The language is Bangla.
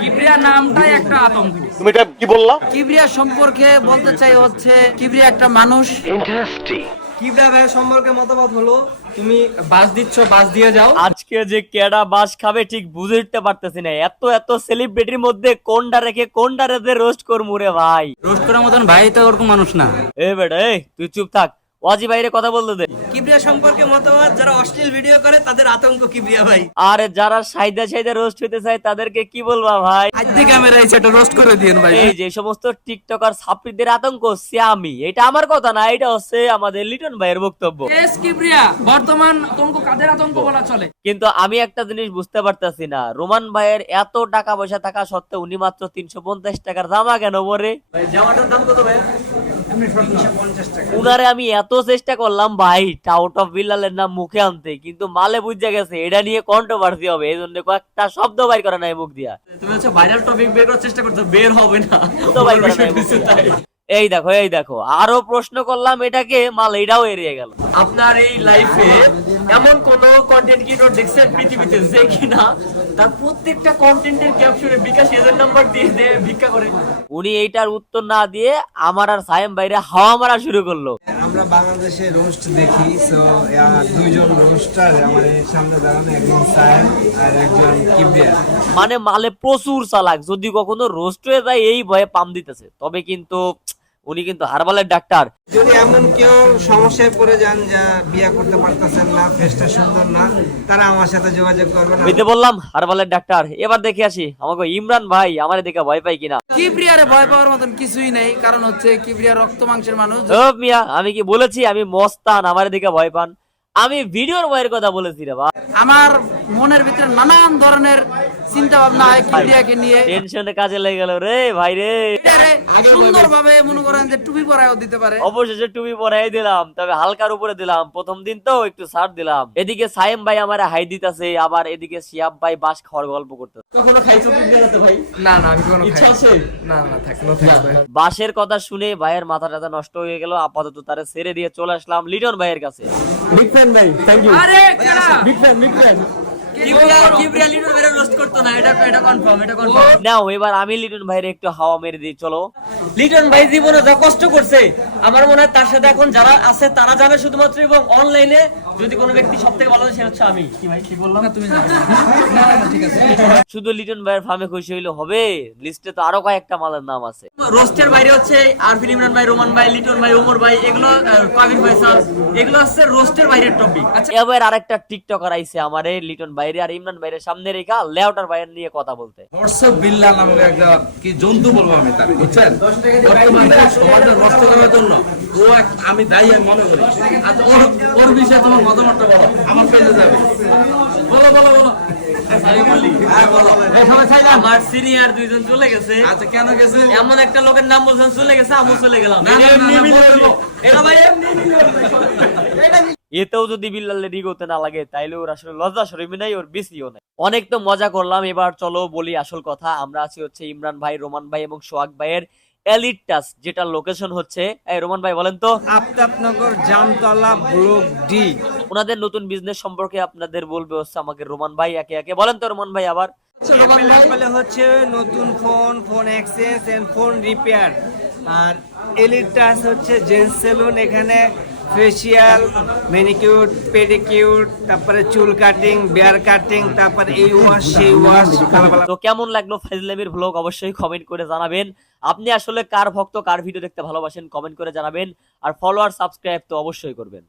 কিবরিয়া নামটাই একটা আতঙ্ক। তুমি এটা কি বললা? কিবরিয়া সম্পর্কে বলতে চাই হচ্ছে কিবরিয়া একটা মানুষ। কিবরিয়া ভাইয়ের সম্পর্কে মতামত হলো, তুমি বাস দিচ্ছ, বাস দিয়ে যাও। আজকে যে কেডা বাস খাবে ঠিক বুঝে উঠতে পারতেছি না। এত এত সেলিব্রিটির মধ্যে কোনটা রেখে কোনটা রেখে রোস্ট করমু রে ভাই। রোস্ট করার মতন ভাই তো ওরকম মানুষ না। এ বেটা এই তুই চুপ থাক, ওয়াজি বাইরে কথা বলতে দে। কিবরিয়া সম্পর্কে মতামত, যারা অশ্লীল ভিডিও করে তাদের আতঙ্ক কিবরিয়া ভাই। আর যারা সাইদা সাইদা রোস্ট হইতে চায় তাদেরকে কি বলবা ভাই? আজকে ক্যামেরা এসে একটা রোস্ট করে দিয়েন ভাই। এই যে সমস্ত টিকটকার ছাত্রীদের আতঙ্ক হচ্ছে আমি, এটা আমার কথা না, এটা হচ্ছে আমাদের লিটন ভাইয়ের বক্তব্য। এস কিবরিয়া বর্তমান আতঙ্ক কাদের আতঙ্ক বলা চলে? কিন্তু আমি একটা জিনিস বুঝতে পারতাছি না, রোমান ভাইয়ের এত টাকা পয়সা থাকা সত্ত্বেও উনি মাত্র 350 টাকার জামা কেন পরে? জামাটার দাম কত ভাই? উনারে আমি এত চেষ্টা করলাম ভাই টাউট অফ বিল্লালের নাম মুখে আনতে, কিন্তু মালে বুঝে গেছে এটা নিয়ে কন্ট্রোভার্সি হবে, এই জন্য কয়েকটা শব্দ বাইর করে নাই মুখ দিয়া। তুমি হচ্ছে ভাইরাল টপিক বের করার চেষ্টা করছো, বের হবে না। তো বাইর করে নাই মুখ দিয়া। এই দেখো আরো প্রশ্ন করলাম এটাকে, মাল এটাও এড়িয়ে গেল। আপনার এই লাইফে এমন কোন কন্টেন্ট ক্রিয়েটর দেখছেন পৃথিবীতে যে কিনা তার প্রত্যেকটা কন্টেন্টের ক্যাপশনে বিকাশ এজেন্ট নাম্বার দিয়ে দিয়ে ভিক্ষা করে? উনি এইটার উত্তর না দিয়ে আমার আর সায়েম বাইরে হাওয়া মারা শুরু করলো। আমরা বাংলাদেশে রোস্ট দেখি, সো দুইজন রোস্টার আমাদের সামনে দাঁড়ানো, একজন সায়েম আর একজন কিবরিয়া। মানে মালে প্রচুর চালাক, যদি কখনো রোস্ট হয়ে যায় এই ভয়ে পাম দিতেছে। তবে কিন্তু উনি কিন্তু হারবালের ডাক্তার। যদি এমন কেউ সমস্যায় পড়ে যান যা বিয়ে করতে পারতেছেন না, ফেসটা সুন্দর না, তারা আমার সাথে যোগাযোগ করবেন। বুঝতে বললাম হারবালের ডাক্তার। এবার দেখে আসি আমাকে ইমরান ভাই আমার দেখে ভয় পাই কিনা। কিবরিয়ারে ভয় পাওয়ার মতন কিছুই নেই, কারণ হচ্ছে কিবরিয়া রক্ত মাংসের মানুষ। ও মিয়া, আমি কি বলেছি আমি মস্তান আমার দিকে ভয় পান? আমি ভিডিওর ভয়ের কথা বলেছি রে ভাই। আমার মনের ভিতরে নানান ধরনের চিন্তা ভাবনা হয় কিবরিয়াকে নিয়ে। টেনশনে কাজে লেগে গেল রে ভাই রে। সুন্দর ভাবে মনে করেন যে টুপি পরায়ও দিতে পারে। অবশেষে টুপি পরাই দিলাম, তবে হালকার উপরে দিলাম, প্রথম দিন তো একটু ছাড় দিলাম। এদিকে সায়েম ভাই আমার হাই দিতেছে, আবার এদিকে শিয়াব ভাই বাস খাওয়ার গল্প করতেছে। কখনো খাইছো কিবরিয়া ভাই? না না, আমি কোনো ইচ্ছা আছে? না না, থাকলো থাকবে। বাসের কথা শুনে ভাইয়ের মাথা টাথা নষ্ট হয়ে গেল। আপাতত তারে ছেড়ে দিয়ে চলে আসলাম লিটন ভাইয়ের কাছে। বিগ ফ্যান ভাই, থ্যাংক ইউ। আরে কেডা? Big fan, big fan. Kibria Liton ভাইয়ের রোস্ট করতো না, এটা কনফার্ম, এটা কনফার্ম। নাও এবার আমি লিটন ভাইয়ের একটু হাওয়া মেরে দিই, চলো। লিটন ভাই জীবনে যা কষ্ট করছে আমার মনে হয় তার সাথে এখন যারা আছে তারা জানে শুধুমাত্র, এবং অনলাইনে যদি কোনো ব্যক্তি সবথেকে ভালো সে হচ্ছে আমি। কি ভাই কি বললাম? তুমি জানো না? না, না, ঠিক আছে। শুধু লিটন ভাইয়ের ফার্মে খুশি হইলে হবে? লিস্টে তো আরো কয়েকটা মালের নাম আছে। রোস্টের বাইরে হচ্ছে আরফিন ইমরান ভাই, রোমান ভাই, লিটন ভাই, ওমর ভাই, এগুলো পাবির ভাই সাহেব, এগুলো হচ্ছে রোস্টের বাইরের টপিক। এবার আরেকটা টিকটকার আইছে আমারে লিটন ভাইরে আর ইমরান ভাইয়ের সামনে রেখা লেউটার ভাইয়ের নিয়ে কথা বলতে। হোয়াটসঅ্যাপ বিল্লাল নামক একটা কি জন্তু বলবো আমি তাকে, বুঝছেন? বর্তমানে সমাজের নষ্ট করার জন্য ও আমি দায়ী আমি মনে করি। আচ্ছা ওর বিষয়ে তোমার মতামতটা বলো, আমার পেজে যাবে। বলো বলো বলো। আমার সিনিয়র দুইজন চলে গেছে। আচ্ছা কেন গেছে? এমন একটা লোকের নাম বলছেন চলে গেছে, আমি চলে গেলাম। এতেও যদি বিল্লালের রিগোতে না লাগে তাইলে ওর আসলে লজ্জা শরীফ নাই, ওর বেশিও নাই। অনেক তো মজা করলাম, এবার চলো বলি আসল কথা। আমরা আছি হচ্ছে ইমরান ভাই, রোমান ভাই এবং সোহাগ ভাইয়ের এলিট টাচ, যেটা লোকেশন হচ্ছে, এই রোমান ভাই বলেন তো। Aftabnagar Jamtala block D. ওনাদের নতুন বিজনেস সম্পর্কে আপনাদের বলবে হচ্ছে আমাকে রোমান ভাই। একে একে বলেন তো রোমান ভাই আবার। অ্যাপেলে হচ্ছে নতুন phone, phone exchange and phone repair. আর এলিট টাচ হচ্ছে জেন্টস সেলুন, এখানে ফেসিয়াল, ম্যানিকিউর, পেডিকিউর, তারপরে চুল কাটিং, বেয়ার কাটিং, তারপরে এই ওয়াশ সেই ওয়াশ। তো কেমন লাগলো ফাইজলামির ভ্লগ অবশ্যই কমেন্ট করে জানাবেন। আপনি আসলে কার ভক্ত, কার ভিডিও দেখতে ভালোবাসেন কমেন্ট করে জানাবেন। আর ফলো আর সাবস্ক্রাইব তো অবশ্যই করবেন।